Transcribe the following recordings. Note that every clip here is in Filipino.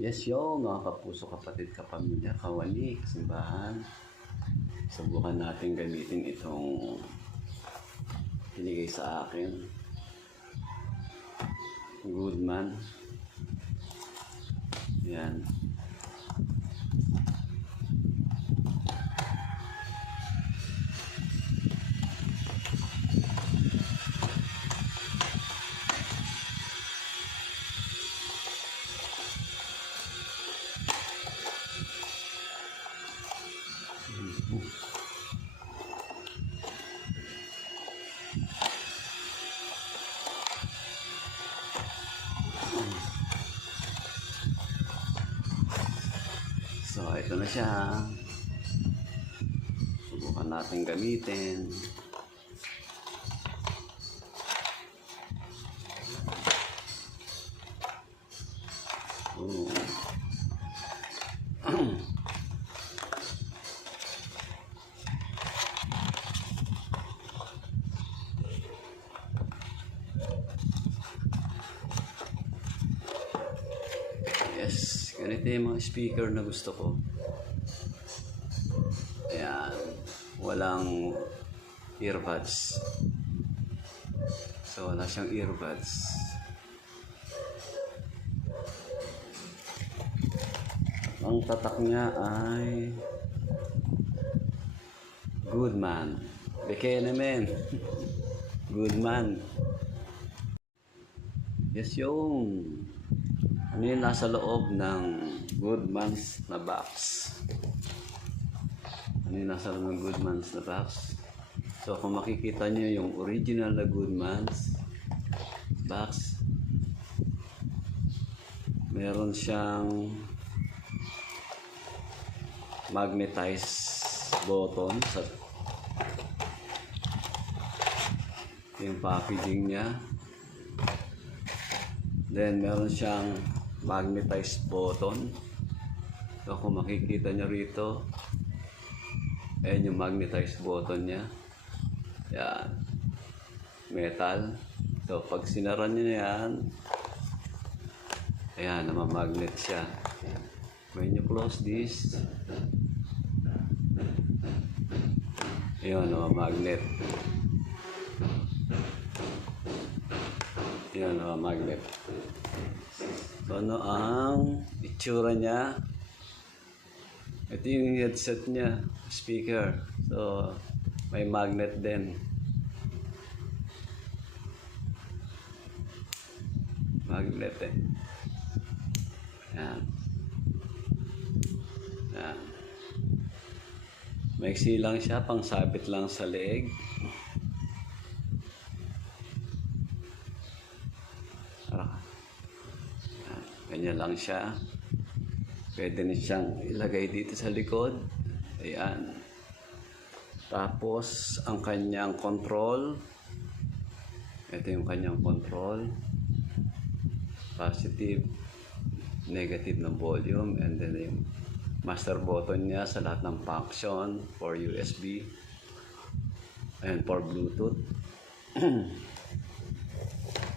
Yes yo, mga kapuso, kapatid, kapamilya, kawani, kasimbahan. Subukan natin gamitin itong binigay sa akin. Goodman. Yan. So, ito na siya. Subukan natin gamitin. Yes, ganito yung mga speaker na gusto ko. Ayan, walang earbuds. So, wala siyang earbuds. Ang tatak niya ay Goodman. Beke naman. Goodman. Yes yung ano yung nasa loob ng Goodman's na box. Ano yung nasa loob ng Goodman's na box? So kung makikita nyo yung original na Goodman's box, meron siyang magnetized button sa yung packaging niya. Then meron siyang magnetized button. So kung makikita nyo rito, ayan yung magnetized button niya. Yan, metal. So pag sinara nyo yan, ayan, namamagnet siya. When you close this, ayan, namamagnet. Ayan, namamagnet. So ano ang itsura niya? Ito yung headset niya, speaker. So may magnet din. Magnet din. Ayan. Ayan. Maiksi lang siya, pang sabit lang sa leeg. Ganyan lang siya. Pwede na siyang ilagay dito sa likod. Ayan. Tapos, ang kanyang control. Ito yung kanyang control. Positive, negative ng volume. And then yung master button niya sa lahat ng function for USB. And for Bluetooth.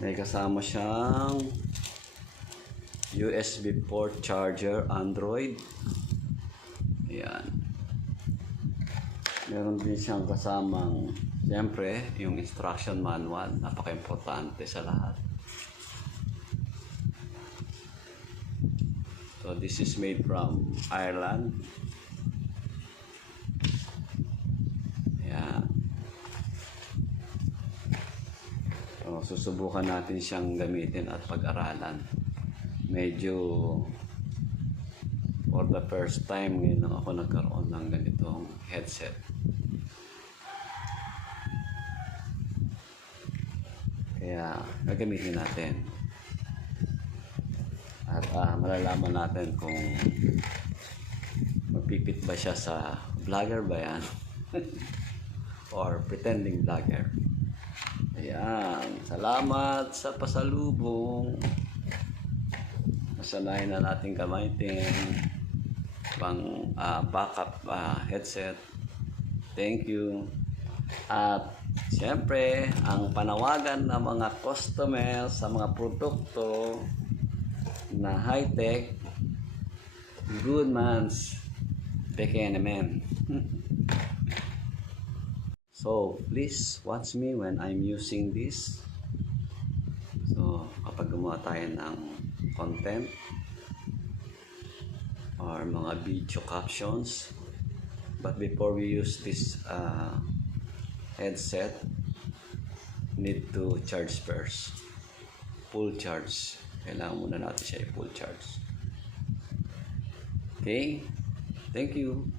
May kasama siyang USB port charger, Android. Ayan. Meron din siyang kasamang, siyempre, yung instruction manual. Napaka-importante sa lahat. So, this is made from Ireland. Ayan. So, susubukan natin siyang gamitin at pag-aralan. Medyo for the first time ngayon lang ako nagkaroon ng ganitong headset. Kaya gagamitin natin. At malalaman natin kung magpipit ba siya sa vlogger ba yan or pretending vlogger. Ayan. Salamat sa pasalubong. Masanayin na natin gamitin pang backup headset. Thank you. At siyempre, ang panawagan ng mga customer sa mga produkto na high-tech Good mans. Pequena man. So, please watch me when I'm using this. So, kapag gumawa tayo ng content or mga video captions. But before we use this headset, need to charge first. Full charge. Kailangan muna natin siya i-full charge. Okay? Thank you.